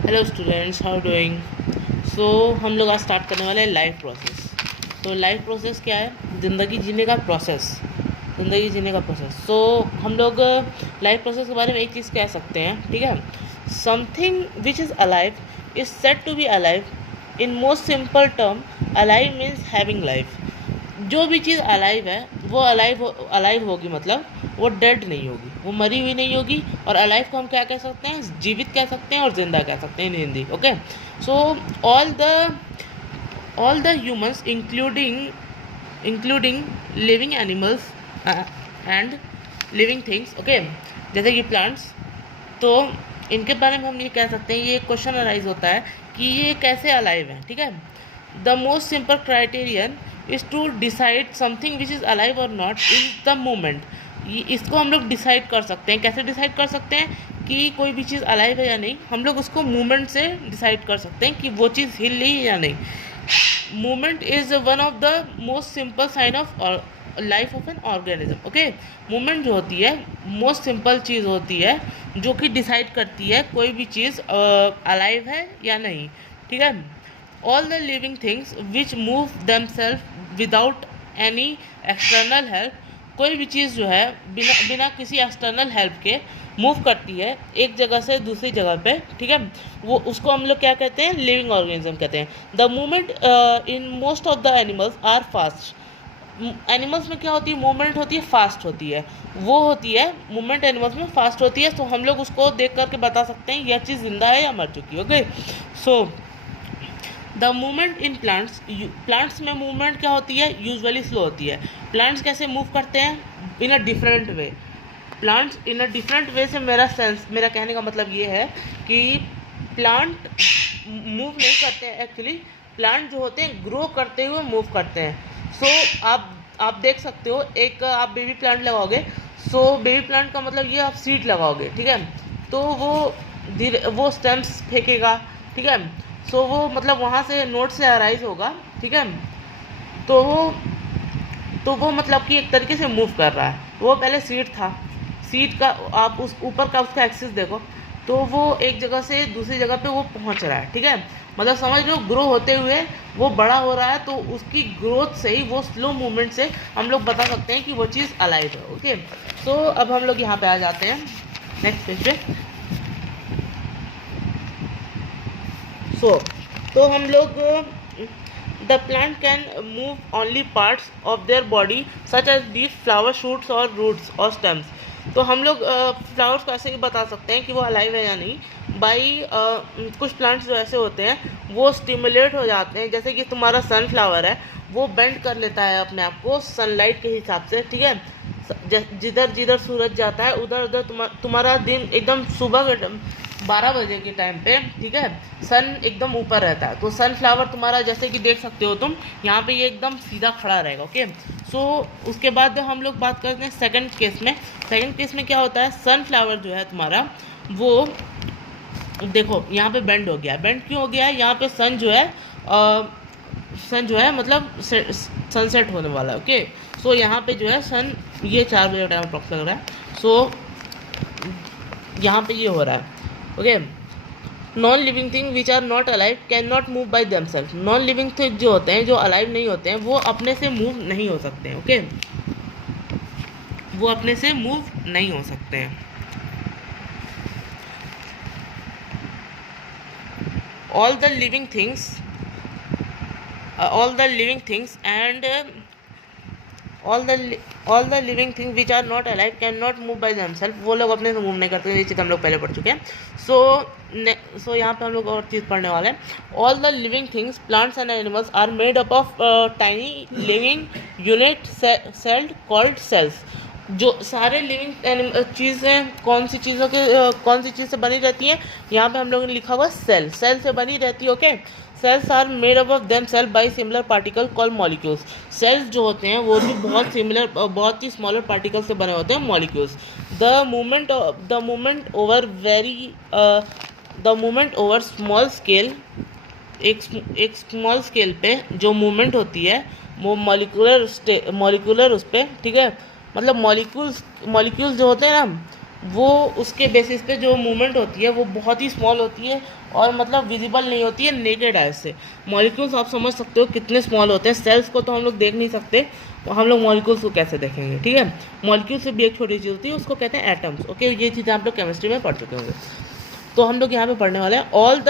Hello students, how doing. So हम लोग आज स्टार्ट करने वाले हैं लाइफ प्रोसेस। तो लाइफ प्रोसेस क्या है? ज़िंदगी जीने का प्रोसेस। ज़िंदगी जीने का प्रोसेस। सो हम लोग लाइफ प्रोसेस के बारे में एक चीज़ कह सकते हैं, ठीक है। Something which is alive is said to be alive. In most simple term, alive means having life. जो भी चीज़ अलाइव है वो अलाइव होगी, मतलब वो डेड नहीं होगी, वो मरी हुई नहीं होगी। और अलाइव को हम क्या कह सकते हैं? जीवित कह सकते हैं और जिंदा कह सकते हैं in Hindi. Okay, so all the humans including living animals and living things, okay, जैसे कि प्लांट्स। तो इनके बारे में हम ये कह सकते हैं, ये क्वेश्चन अराइज होता है कि ये कैसे अलाइव है, ठीक है। The most simple criterion is to decide something which is alive और नॉट इज द मोमेंट। इसको हम लोग डिसाइड कर सकते हैं। कैसे डिसाइड कर सकते हैं कि कोई भी चीज़ अलाइव है या नहीं? हम लोग उसको मूवमेंट से डिसाइड कर सकते हैं कि वो चीज़ हिल रही है या नहीं। Movement is one of the most simple sign of life of an organism. Okay, movement जो होती है मोस्ट सिंपल चीज़ होती है जो कि डिसाइड करती है कोई भी चीज़ अलाइव है या नहीं, ठीक है। All the living things which move themselves without any external help. कोई भी चीज़ जो है बिना बिना किसी एक्सटर्नल हेल्प के मूव करती है एक जगह से दूसरी जगह पे, ठीक है। वो उसको हम लोग क्या कहते हैं? लिविंग ऑर्गेनिज्म कहते हैं। The movement in most of the animals are fast. Animals में क्या होती है? मूवमेंट होती है, फास्ट होती है। वो होती है मूवमेंट एनिमल्स में फास्ट होती है। तो हम लोग उसको देख करके बता सकते हैं यह चीज़ जिंदा है या मर चुकी है। Okay, so the movement in plants में मूवमेंट क्या होती है? यूजुअली स्लो होती है। प्लांट्स कैसे मूव करते हैं? In a different way. Plants in a different way से मेरा कहने का मतलब ये है कि प्लांट मूव नहीं करते हैं एक्चुअली। प्लांट जो होते हैं ग्रो करते हुए मूव करते हैं। सो आप देख सकते हो, एक आप बेबी प्लांट लगाओगे। सो बेबी प्लांट का मतलब ये आप सीड लगाओगे, ठीक है। तो वो स्टेम्स फेंकेगा, ठीक है। सो वो मतलब वहाँ से नोट से अराइज होगा, ठीक है। तो वो मतलब कि एक तरीके से मूव कर रहा है। वो पहले सीड था, सीड का आप उस ऊपर का उसका एक्सिस देखो, तो वो एक जगह से दूसरी जगह पे वो पहुंच रहा है, ठीक है। मतलब समझ लो, ग्रो होते हुए वो बड़ा हो रहा है। तो उसकी ग्रोथ से ही, वो स्लो मूवमेंट से हम लोग बता सकते हैं कि वो चीज़ अलाइव है। ओके, सो अब हम लोग यहाँ पे आ जाते हैं नेक्स्ट पेज पे। तो हम लोग the plant can move only parts of their body such as leaf, flower, shoots और रूट्स और स्टेम्स। तो हम लोग फ्लावर्स को ऐसे ही बता सकते हैं कि वो अलाइव है या नहीं बाई कुछ प्लांट्स जो ऐसे होते हैं वो स्टिमुलेट हो जाते हैं। जैसे कि तुम्हारा सनफ्लावर है, वो बेंड कर लेता है अपने आप को सनलाइट के हिसाब से, ठीक है। जिधर जिधर सूरज जाता है उधर उधर तुम्हारा दिन एकदम सुबह के 12 बजे के टाइम पे, ठीक है, सन एकदम ऊपर रहता है। तो सनफ्लावर तुम्हारा जैसे कि देख सकते हो तुम यहाँ पे, ये एकदम सीधा खड़ा रहेगा। ओके, सो उसके बाद हम लोग बात करते हैं सेकंड केस में। सेकंड केस में क्या होता है? सनफ्लावर जो है तुम्हारा, वो देखो यहाँ पे बेंड हो गया है। बेंड क्यों हो गया है? यहाँ पे सन जो है मतलब सनसेट होने वाला है। ओके, सो यहाँ पे जो है सन, ये 4 बजे का टाइम अप्रॉक्स लग रहा है। सो यहाँ पे ये हो रहा है। Okay, non living thing which are not alive can not move by themselves. Non living thing जो होते हैं, जो अलाइव नहीं होते हैं, वो अपने से मूव नहीं हो सकते हैं। ओके, वो अपने से मूव नहीं हो सकते हैं। all the living things and all the living things which are not alive cannot move by themselves। वो लोग अपने से मूव नहीं करते। ये चीज़ हम लोग पहले पढ़ चुके हैं। सो यहाँ पे हम लोग और चीज़ पढ़ने वाले हैं। All the living things, plants and animals are made up of tiny living unit celled called cells. जो सारे लिविंग चीज़ें कौन सी चीज़ से बनी रहती हैं? यहाँ पे हम लोगों ने लिखा हुआ सेल से बनी रहती है। Okay, cells are made up of them self by similar particle called molecules. Cells जो होते हैं वो भी बहुत ही स्मॉलर पार्टिकल से बने होते हैं, molecules. The movement over small scale, एक स्मॉल स्केल पे जो मूवमेंट होती है वो मॉलिक्यूलर उस पर, ठीक है। मतलब मॉलिक्यूल्स जो होते हैं ना, वो उसके बेसिस पे जो मूवमेंट होती है वो बहुत ही स्मॉल होती है और मतलब विजिबल नहीं होती है नेकेड आइज से। मॉलिक्यूल्स आप समझ सकते हो कितने स्मॉल होते हैं। सेल्स को तो हम लोग देख नहीं सकते, तो हम लोग मॉलिक्यूल्स को कैसे देखेंगे, ठीक है। मॉलिक्यूल से भी एक छोटी चीज़ होती है, उसको कहते हैं एटम्स। ओके, ये चीज़ें आप लोग केमिस्ट्री में पढ़ चुके होंगे। तो हम लोग यहाँ पे पढ़ने वाले हैं all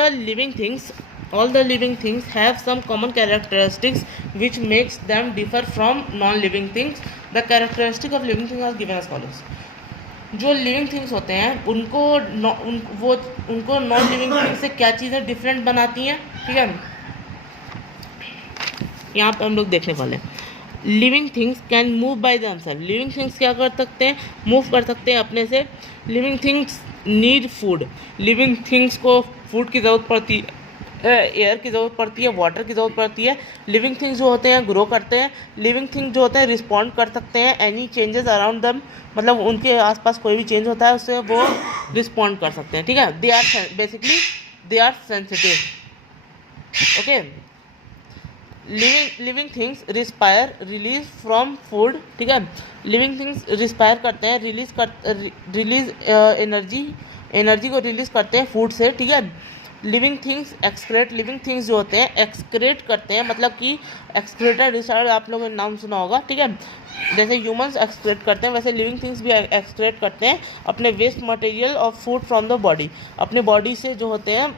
the living things have some common characteristics which makes them differ from non-living things. The characteristic of living things are given as follows. जो लिविंग थिंग्स होते हैं उनको नॉन लिविंग थिंग्स से क्या चीज़ें डिफरेंट बनाती हैं, ठीक है। यहाँ पे हम लोग देखने वाले हैं living things can move by themselves. Living things क्या कर सकते हैं, मूव कर सकते हैं अपने से। Living things need food. Living things को फूड की ज़रूरत पड़ती है, एयर की ज़रूरत पड़ती है, वाटर की ज़रूरत पड़ती है। लिविंग थिंग्स जो होते हैं ग्रो करते हैं। लिविंग थिंग्स जो होते हैं रिस्पॉन्ड कर सकते हैं एनी चेंजेस अराउंड दम, मतलब उनके आसपास कोई भी चेंज होता है उससे वो रिस्पॉन्ड कर सकते हैं, ठीक है। They are sensitive. Okay, living things respire release from food, ठीक है। लिविंग थिंग्स रिस्पायर करते हैं, रिलीज एनर्जी को रिलीज करते हैं फूड से, ठीक है। Living things excrete. Living things जो होते हैं एक्सक्रेट करते हैं, मतलब कि एक्सक्रेटर डिसऑर्डर आप लोगों ने नाम सुना होगा, ठीक है। जैसे ह्यूमंस एक्सक्रेट करते हैं वैसे लिविंग थिंग्स भी एक्सक्रेट करते हैं अपने waste material of food from the body. अपने बॉडी से जो होते हैं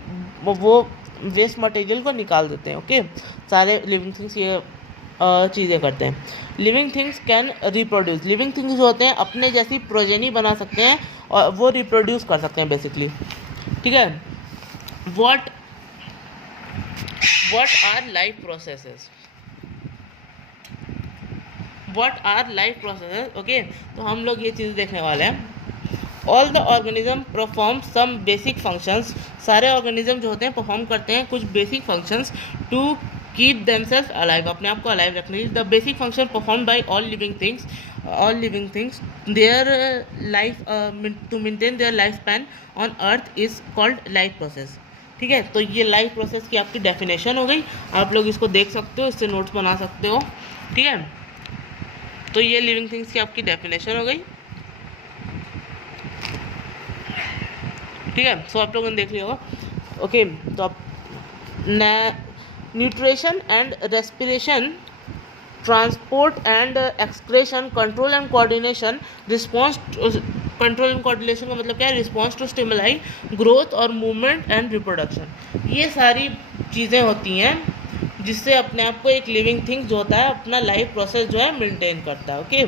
वो वेस्ट मटेरियल को निकाल देते हैं। ओके, सारे लिविंग थिंग्स ये चीज़ें करते हैं। Living things can reproduce. Living things जो होते हैं अपने जैसी प्रोजेनी बना सकते हैं और वो रिप्रोड्यूस कर सकते हैं बेसिकली, ठीक है। what are life processes? Okay, तो हम लोग ये चीज़ देखने वाले हैं। All the organism perform some basic functions. सारे ऑर्गेनिज्म जो होते हैं परफॉर्म करते हैं कुछ basic functions to keep themselves alive, अपने आप को अलाइव रखने के लिए। The basic function perform by all living things their life to maintain their life span on earth is called life process, ठीक है। तो ये लाइफ प्रोसेस की आपकी डेफिनेशन हो गई। आप लोग इसको देख सकते हो, इससे नोट्स बना सकते हो, ठीक है। तो ये लिविंग थिंग्स की आपकी डेफिनेशन हो गई, ठीक है। सो आप लोगों ने देख लिया होगा। ओके, तो आप nutrition and respiration, transport and excretion, control and coordination, response. Control and coordination का मतलब क्या है, रिस्पॉन्स टू स्टिमुलाई, ग्रोथ और मूवमेंट एंड रिप्रोडक्शन। ये सारी चीज़ें होती हैं जिससे अपने आप को एक लिविंग थिंग जो होता है अपना लाइफ प्रोसेस जो है मेंटेन करता है। ओके,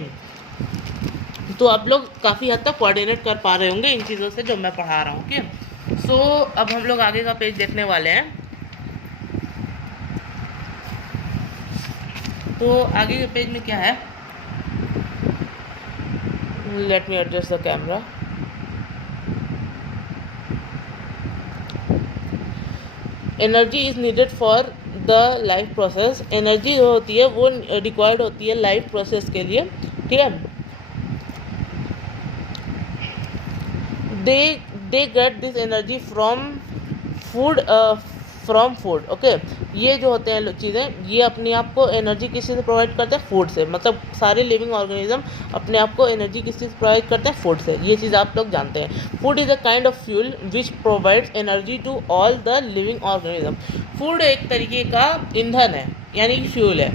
तो आप लोग काफ़ी हद तक कोऑर्डिनेट कर पा रहे होंगे इन चीज़ों से जो मैं पढ़ा रहा हूँ। ओके, सो अब हम लोग आगे का पेज देखने वाले हैं। तो आगे के पेज में क्या है, let me adjust the camera. Energy is needed for the life process. Energy जो होती है वो रिक्वायर्ड होती है लाइफ प्रोसेस के लिए, ठीक है। They get this energy from food. Okay, ये जो होते हैं चीज़ें ये अपने आप को एनर्जी किस चीज़ से प्रोवाइड करते हैं, फूड से। मतलब सारे लिविंग ऑर्गेनिज्म अपने आप को एनर्जी किस चीज़ से प्रोवाइड करते हैं, फूड से। ये चीज़ आप लोग जानते हैं। Food is a kind of fuel which provides energy to all the living organism. Food एक तरीके का ईंधन है, यानी कि फ्यूल है।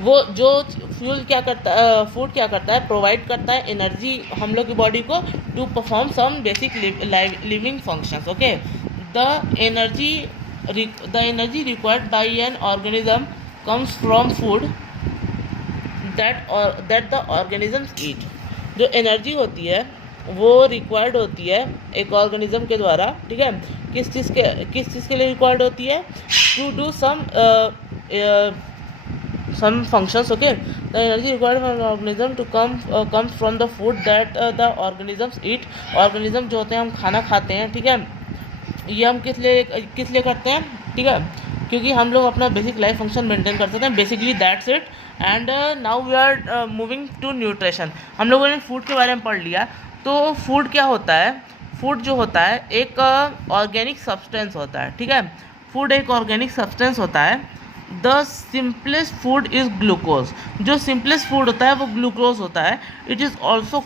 वो जो फ्यूल क्या करता है, फूड क्या करता है, प्रोवाइड करता है एनर्जी हम लोग की बॉडी को to perform some basic living functions. Okay, the energy required by an organism comes from food that the organisms eat. जो एनर्जी होती है वो रिक्वायर्ड होती है एक ऑर्गेनिज्म के द्वारा, ठीक है। किस चीज़ के लिए रिक्वायर्ड होती है, to do some functions। Okay, the energy required for an organism to comes from the food that the organisms eat। organism जो होते हैं हम खाना खाते हैं, ठीक है। ये हम किस लिए करते हैं, ठीक है, क्योंकि हम लोग अपना बेसिक लाइफ फंक्शन मेंटेन कर सकते हैं। Basically that's it. And now we are moving to nutrition. हम लोगों ने फूड के बारे में पढ़ लिया। तो फूड क्या होता है, फूड जो होता है एक ऑर्गेनिक सब्सटेंस होता है, ठीक है। फूड एक ऑर्गेनिक सब्सटेंस होता है the simplest food is glucose. जो सिंपलेस्ट फूड होता है वो ग्लूकोज होता है। It is also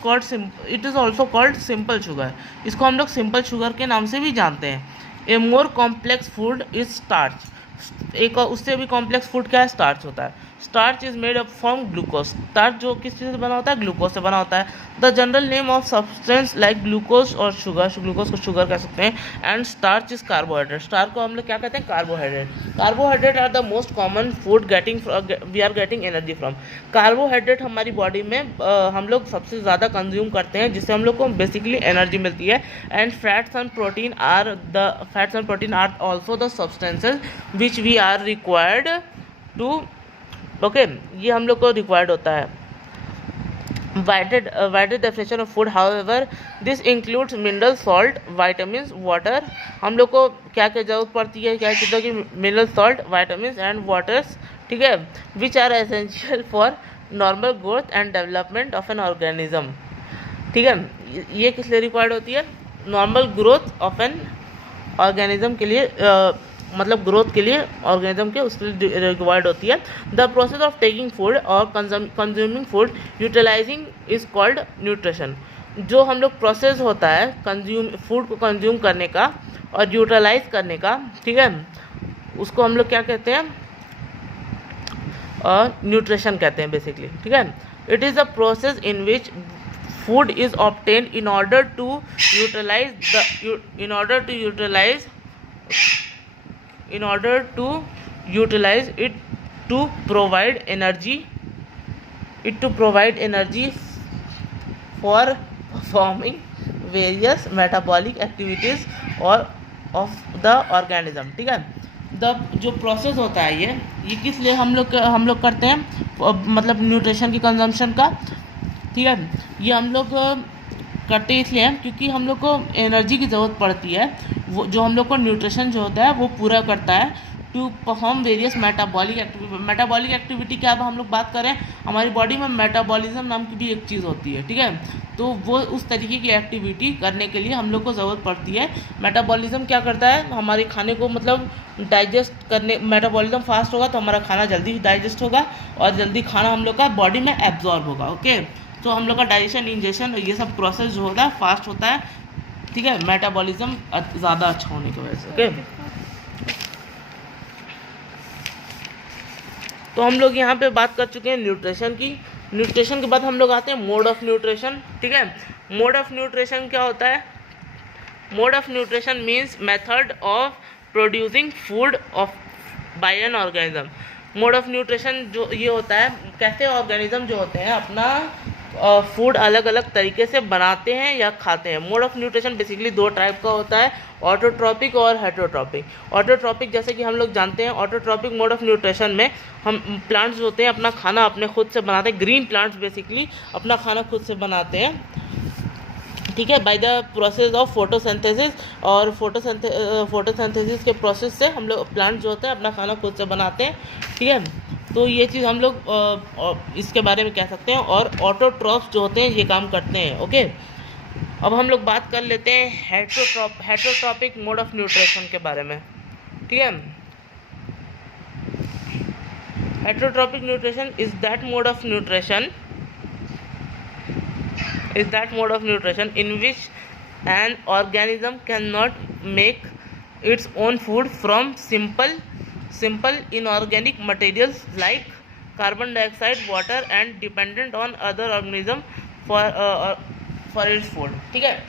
called simple sugar. इसको हम लोग सिंपल शुगर के नाम से भी जानते हैं। A more complex food is starch. एक और उससे भी कॉम्प्लेक्स फूड क्या है, स्टार्च होता है। Starch is made up from glucose. Starch जो किस चीज़ से बना होता है, ग्लूकोज से बना होता है। The general name of substance like glucose और शुगर, ग्लूकोज को शुगर कह सकते हैं। And starch is carbohydrate. Starch को हम लोग क्या कहते हैं, carbohydrate. Carbohydrate are the most common food we are getting energy from. Carbohydrate हमारी बॉडी में हम लोग सबसे ज़्यादा कंज्यूम करते हैं, जिससे हम लोग को बेसिकली एनर्जी मिलती है। And fats and protein are also the substances which we are required to, okay, ये हम लोग को रिक्वायर्ड होता है। वाइडेड definition of food, however this includes mineral, salt, vitamin, water. हम लोग को क्या क्या जरूरत पड़ती है, क्या चीज़ों की, mineral, salt, vitamin and waters, ठीक है, which are essential for normal growth and development of an organism. ठीक है, ये किस लिए रिक्वायर्ड होती है, normal growth of an organism के लिए, मतलब ग्रोथ के लिए ऑर्गेनिज्म के उसके लिए रिक्वायर्ड होती है। The process of taking food और consuming food utilising is called nutrition. जो हम लोग प्रोसेस होता है फूड को कंज्यूम करने का और यूटिलाइज करने का, ठीक है, उसको हम लोग क्या कहते हैं, न्यूट्रिशन कहते हैं बेसिकली। ठीक है, it is a process in which food is obtained in order to utilize it to provide energy for performing various metabolic activities or of the organism। ठीक है, जो प्रोसेस होता है ये किस लिए हम लोग करते हैं, मतलब न्यूट्रिशन की कंजम्पशन का। ठीक है, ये हम लोग करते इसलिए हैं क्योंकि हम लोग को एनर्जी की ज़रूरत पड़ती है, वो जो हम लोग को न्यूट्रिशन जो होता है वो पूरा करता है, to perform various metabolic activity. क्या अब हम लोग बात करें, हमारी बॉडी में मेटाबॉलिज्म नाम की भी एक चीज़ होती है। ठीक है, तो वो उस तरीके की एक्टिविटी करने के लिए हम लोग को ज़रूरत पड़ती है। मेटाबॉलिज्म क्या करता है, हमारे खाने को मतलब डाइजेस्ट करने, मेटाबॉलिज्म फास्ट होगा तो हमारा खाना जल्दी डाइजेस्ट होगा और जल्दी खाना हम लोग का बॉडी में एब्जॉर्ब होगा। ओके, तो हम लोग का डाइजेशन, इंजेशन, ये सब प्रोसेस जो होता है फास्ट होता है। ठीक है, मेटाबॉलिज्म ज़्यादा अच्छा होने की वजह से। ओके, तो हम लोग यहाँ पे बात कर चुके हैं न्यूट्रिशन की। न्यूट्रिशन के बाद हम लोग आते हैं मोड ऑफ न्यूट्रिशन। ठीक है, मोड ऑफ न्यूट्रिशन क्या होता है, mode of nutrition means method of producing food by an organism. Mode of nutrition जो ये होता है, कैसे ऑर्गेनिज्म जो होते हैं अपना फूड अलग अलग तरीके से बनाते हैं या खाते हैं। मोड ऑफ न्यूट्रिशन बेसिकली दो टाइप का होता है, ऑटोट्रॉपिक और हेटरोट्रॉपिक। ऑटोट्रॉपिक जैसे कि हम लोग जानते हैं, ऑटोट्रॉपिक मोड ऑफ न्यूट्रिशन में हम प्लांट्स होते हैं अपना खाना अपने खुद से बनाते हैं, ग्रीन प्लांट्स बेसिकली अपना खाना खुद से बनाते हैं। ठीक है, by the process of photosynthesis, और फोटोसिंथेसिस के प्रोसेस से हम लोग प्लांट जो होते हैं अपना खाना खुद से बनाते हैं। ठीक है, तो ये चीज़ हम लोग इसके बारे में कह सकते हैं, और ऑटोट्रॉप्स जो होते हैं ये काम करते हैं। ओके, अब हम लोग बात कर लेते हैं हेटरोट्रॉपिक मोड ऑफ न्यूट्रिशन के बारे में। ठीक है, heterotrophic nutrition is that mode of nutrition in which an organism cannot make its own food from simple inorganic materials like carbon dioxide, water, and dependent on other organism for its food। ठीक है,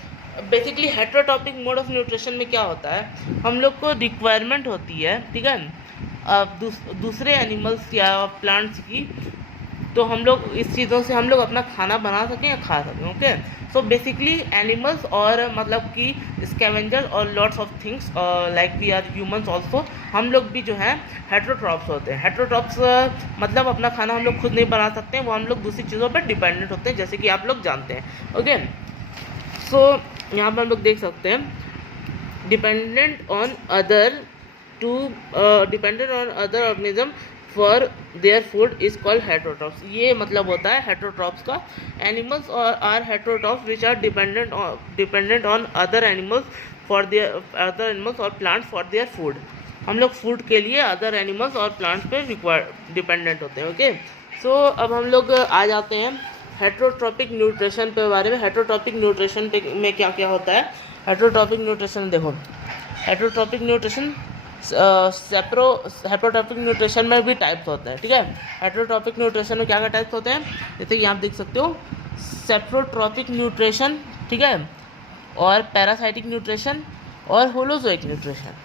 basically हेटरोटॉपिक mode of nutrition में क्या होता है, हम लोग को requirement होती है, ठीक है, दूसरे एनिमल्स या प्लांट्स की, तो हम लोग इस चीज़ों से हम लोग अपना खाना बना सकें या खा सकें। ओके, सो बेसिकली एनिमल्स और मतलब कि स्कैवेंजर और lots of things like we are humans also, हम लोग भी जो हैं हेटरोट्रॉप्स होते हैं। हेटरोट्रॉप्स मतलब अपना खाना हम लोग खुद नहीं बना सकते हैं, वो हम लोग दूसरी चीज़ों पर डिपेंडेंट होते हैं, जैसे कि आप लोग जानते हैं। ओके, सो यहाँ पर हम लोग देख सकते हैं dependent on other organism for their food is called heterotrophs. ये मतलब होता है हेटरोट्रॉप्स का। Animals are heterotrophs which are dependent on other animals और प्लांट्स फॉर देयर फूड। हम लोग फूड के लिए अदर एनिमल्स और प्लांट्स पे डिपेंडेंट होते हैं। ओके, सो अब हम लोग आ जाते हैं हेट्रोट्रॉपिक न्यूट्रिशन पे बारे में। हेट्रोट्रॉपिक न्यूट्रिशन पे में क्या क्या होता है। हेट्रोट्रॉपिक न्यूट्रिशन देखो, हेट्रोट्रॉपिक न्यूट्रिशन हेट्रोट्रॉपिक न्यूट्रिशन में भी टाइप्स होते हैं। ठीक है, हेट्रोट्रॉपिक न्यूट्रिशन में क्या क्या टाइप्स होते हैं, जैसे कि आप देख सकते हो सेप्रोट्रॉपिक न्यूट्रिशन, ठीक है, और पैरासाइटिक न्यूट्रिशन और होलोजोइक न्यूट्रिशन।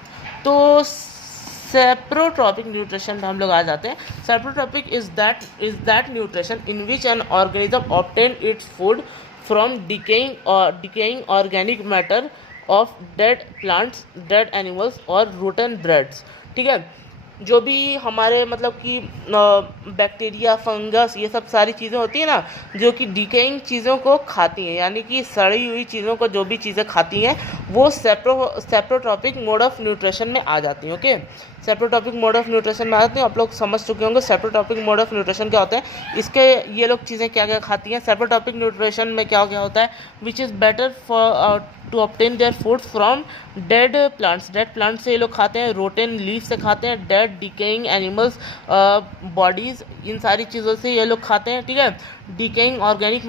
तो सेप्रोट्रॉपिक न्यूट्रिशन में हम लोग आ जाते हैं। Saprotrophic is that nutrition in which an organism obtain its food from decaying organic matter of dead plants, dead animals और रूटन ब्रेड्स। ठीक है, जो भी हमारे मतलब कि बैक्टीरिया, फंगस, ये सब सारी चीज़ें होती हैं ना, जो कि डिकेइंग चीज़ों को खाती हैं, यानी कि सड़ी हुई चीज़ों को जो भी चीज़ें खाती हैं, वो सेप्रोट्रॉपिक मोड ऑफ न्यूट्रिशन में आ जाती हैं। Okay, saprotrophic mode of nutrition में आ जाते हैं। आप लोग समझ चुके होंगे सेप्रोट्रॉपिक मोड ऑफ न्यूट्रिशन क्या होते हैं। इसके ये लोग चीज़ें क्या क्या खाती हैं। सेप्रोट्रॉपिक न्यूट्रिशन में क्या क्या होता है, which is better for to obtain their food from dead plants. Dead plants से ये लोग खाते हैं, रोटेन लीफ से खाते हैं, डेड डिकेइंग एनिमल्स बॉडीज़, इन सारी चीज़ों से ये लोग खाते हैं। ठीक है, डिकेइंग ऑर्गेनिक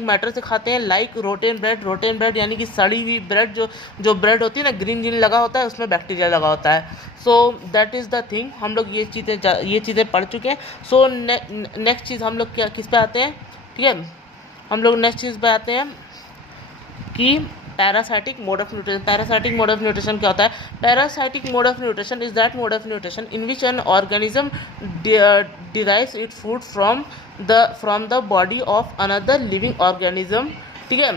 मैटर से खाते हैं, लाइक रोटेन ब्रेड यानी कि सड़ी हुई ब्रेड, जो ब्रेड होती है ना, ग्रीन लगा होता है, उसमें बैक्टीरिया लगा होता है। So that is the thing, हम लोग ये चीज़ें पढ़ चुके हैं। सो नेक्स्ट चीज़ हम लोग किस पे आते हैं। ठीक है, हम लोग नेक्स्ट चीज़ पे आते हैं कि parasitic mode of nutrition. Parasitic mode of nutrition क्या होता है। Parasitic mode of nutrition is that mode of nutrition in which an organism derives its food from the body of another living organism. ठीक है,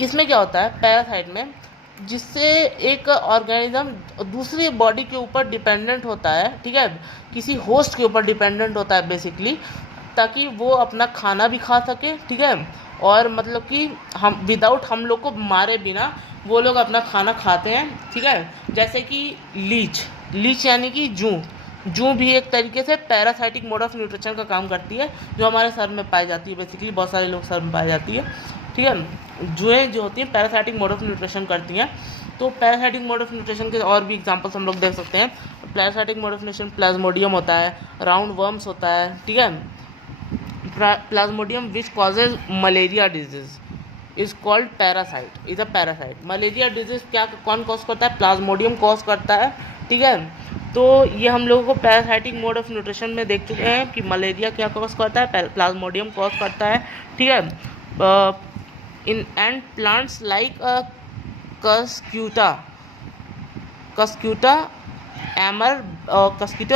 इसमें क्या होता है parasite में, जिससे एक ऑर्गेनिज्म दूसरी बॉडी के ऊपर डिपेंडेंट होता है। ठीक है, किसी होस्ट के ऊपर डिपेंडेंट होता है बेसिकली, ताकि वो अपना खाना भी खा सके। ठीक है, और मतलब कि हम विदाउट हम लोग को मारे बिना वो लोग अपना खाना खाते हैं। ठीक है, जैसे कि लीच यानी कि जूं भी एक तरीके से पैरासाइटिक मोड ऑफ न्यूट्रिशन का काम करती है, जो हमारे सर में पाई जाती है। बेसिकली बहुत सारे लोग सर में पाई जाती है। ठीक है, जुएँ जो होती हैं पैरासाइटिक मोड ऑफ न्यूट्रिशन करती हैं। तो पैरासाइटिक मोड ऑफ न्यूट्रिशन के और भी एग्जांपल्स हम लोग देख सकते हैं। Parasitic mode of nutrition Plasmodium होता है, राउंड वर्म्स होता है। ठीक है, Plasmodium which causes malaria disease is called parasite, is a parasite. Malaria disease क्या कौन कॉज करता है, प्लाज्मोडियम कॉज करता है। ठीक है, तो ये हम लोगों को पैरासाइटिक मोड ऑफ न्यूट्रिशन में देख चुके हैं कि मलेरिया क्या कॉज करता है, प्लाज्मोडियम कॉज करता है। ठीक है, in and plants like cuscuta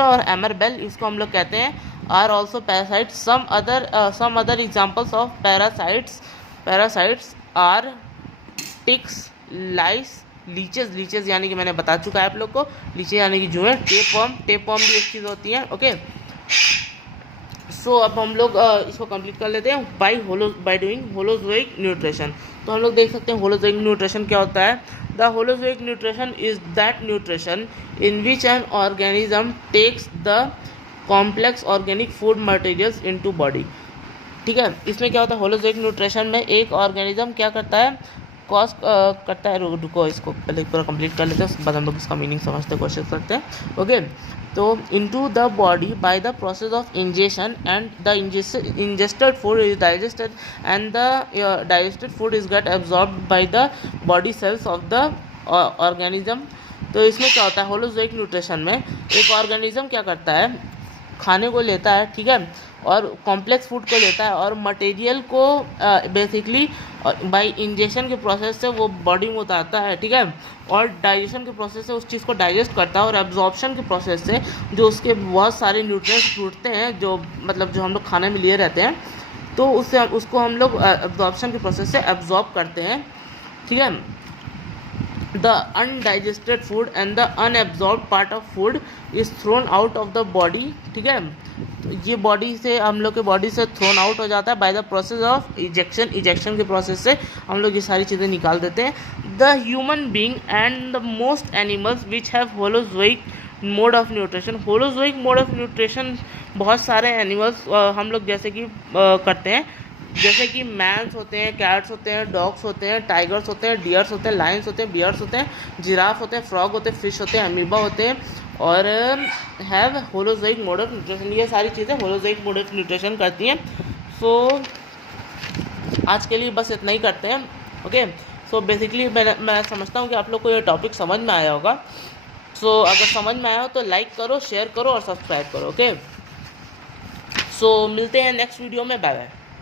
और एमरबेल, इसको हम लोग कहते हैं, are also parasites. Some other examples of parasites are ticks, lice, leeches यानी कि मैंने बता चुका है आप लोग को, लीचेस यानी कि जुएं, टेपवर्म भी एक चीज़ होती है। ओके, सो अब हम लोग इसको कंप्लीट कर लेते हैं बाय डूइंग होलोजोइक न्यूट्रिशन। तो हम लोग देख सकते हैं होलोजोइक न्यूट्रिशन क्या होता है। The holozoic nutrition is that nutrition in which an organism takes the complex organic food materials into body. ठीक है, इसमें क्या होता है होलोजोइक न्यूट्रिशन में एक ऑर्गेनिज्म क्या करता है, कॉज करता है। रुको इसको पहले पूरा कंप्लीट कर लेते हैं, उसके बाद हम लोग इसका मीनिंग समझते कोशिश करते हैं। ओके, तो into the body by the process of ingestion and the ingested food is digested and the digested food is get absorbed by the body cells of the organism. तो इसमें क्या होता है होलोजोइक न्यूट्रिशन में एक organism क्या करता है, खाने को लेता है। ठीक है, और कॉम्प्लेक्स फूड को लेता है और मटेरियल को बेसिकली बाय इंजेशन के प्रोसेस से वो बॉडी में उतारता है। ठीक है, और डाइजेशन के प्रोसेस से उस चीज़ को डाइजेस्ट करता है, और एब्जॉर्प्शन के प्रोसेस से जो उसके बहुत सारे न्यूट्रिएंट्स टूटते हैं, जो मतलब जो हम लोग खाने में लिए रहते हैं, तो उसको हम लोग एब्जॉर्प्शन के प्रोसेस से एब्जॉर्ब करते हैं। ठीक है, the undigested food and the unabsorbed part of food is thrown out of the body। ठीक है, तो ये बॉडी से हम लोग के बॉडी से थ्रोन आउट हो जाता है by the process of ejection के प्रोसेस से हम लोग ये सारी चीज़ें निकाल देते हैं। The human being and the most animals which have holozoic mode of nutrition. Holozoic mode of nutrition बहुत सारे एनिमल्स हम लोग जैसे कि करते हैं, जैसे कि मैन्स होते हैं, कैट्स होते हैं, डॉग्स होते हैं, टाइगर्स होते हैं, डियर्स होते हैं, लायंस होते हैं, बियर्स होते हैं, जिराफ होते हैं, फ्रॉग होते हैं, फिश होते हैं, अमीबा होते हैं और have holozoic mode of nutrition. ये सारी चीज़ें होलोजोइक मोड ऑफ न्यूट्रिशन करती हैं। सो आज के लिए बस इतना ही करते हैं। ओके, सो बेसिकली मैं समझता हूँ कि आप लोग को ये टॉपिक समझ में आया होगा। सो अगर समझ में आया हो तो लाइक करो, शेयर करो और सब्सक्राइब करो। ओके, सो मिलते हैं नेक्स्ट वीडियो में। Bye bye.